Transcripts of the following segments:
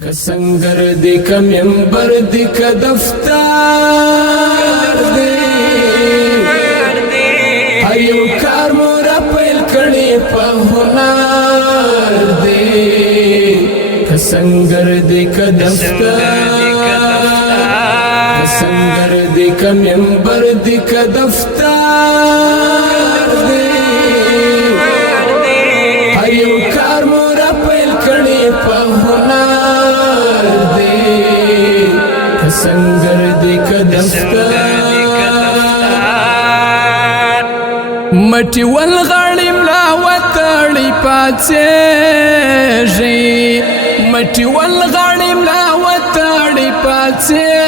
کسنگر دی کا منبر دی کا دفتر دی ایو کار مورا پیل کڑی پا ہنار دی کسنگر دی کا دفتر کسنگر دی کا منبر دی کا دفتر دی ایو کار مورا پیل کڑی پا ہنار دی کسنگر دی کا دفتر مٹی والغاڑی ملاوتاڑی پاچیجی مٹی والغاڑی ملاوتاڑی پاچیجی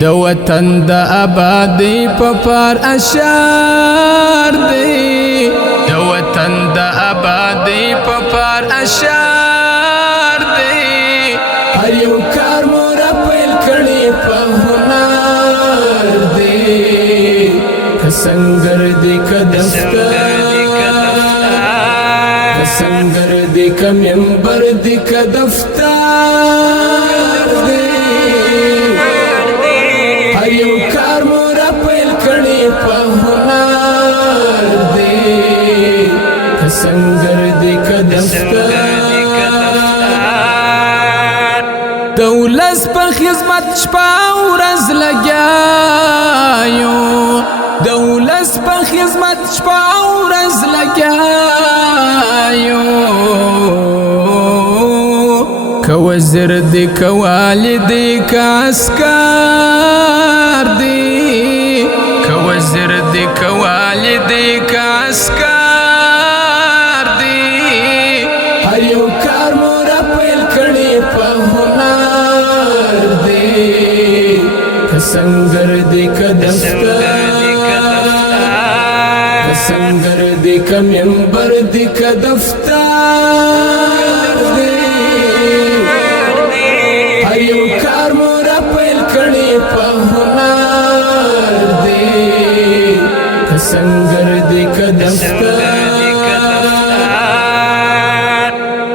دو وطن دا آبادی پپار اشار دی دو وطن دا آبادی پپار اشار دی ایو کار مورا پیل کڑی پا ہنار دی کسنگر دی کا دفتر کسنگر دی کا منبر دی کا دفتر دی ایو کار مورا پیل کڑی پا ہنار دی کسنگر دی کا دفتر دولس پا خدمت شپا ورز لگیایو دولس پا خدمت شپا ورز لگیایو که وزیر دی که والدی که عسکر دی که وزیر دی که والدی که عسکر دی ایو کار مورا پیل کڑی پا ہنار دی کسنگر دی که دفتر کسنگر دی که منبر دی که دفتر دی ایو کار مورا پیل کڑی پا ہنار دی کسنگر دی که دفتر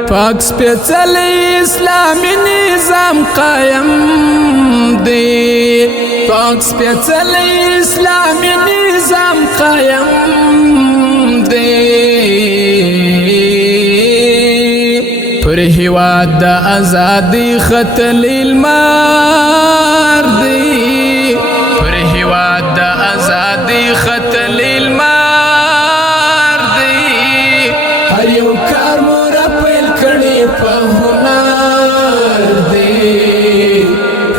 پاک سپیڅلی اسلامی نظام قائم دی پاک سپیڅلی اسلامی نظام قائم دی پر هیواد دا آزادی خطلی المار دی پر هیواد دا آزادی خطلی المار دی ایو کار مورا پیل کڑی پا ہنار دی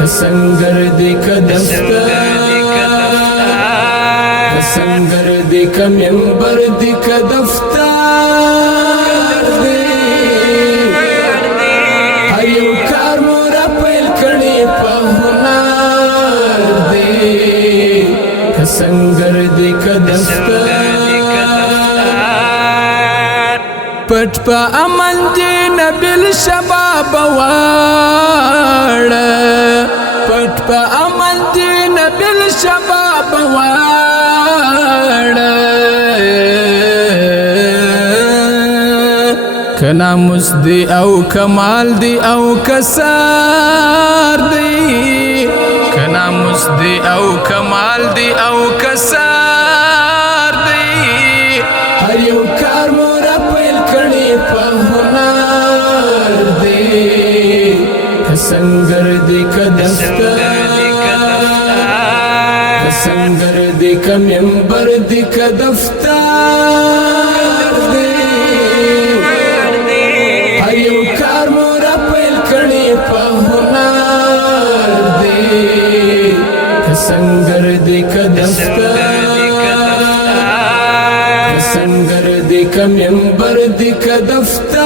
کسنگر دی کا دفتر کسنگر دی کا منبر دی کا دفتر دی ایو کار مورا پیل کڑی پا ہنار دی کسنگر دی کا دفتر پٹ پا امن دی نبیل شباب وار پٹ پا امن دی نبیل شباب وار کناموس دی او کمال دی او کسار دی کناموس دی او کمال دی او کسار دی ایو کار مورا پیل کڑی پا ہنار دی کسنگر دی کا دفتر کسنگر دی کا منبر دی کا دفتر دی ایو کار مورا پیل کڑی پا ہنار دی کسنگر دی کا دفتر کسنگر دی کا منبر دی کا دفتر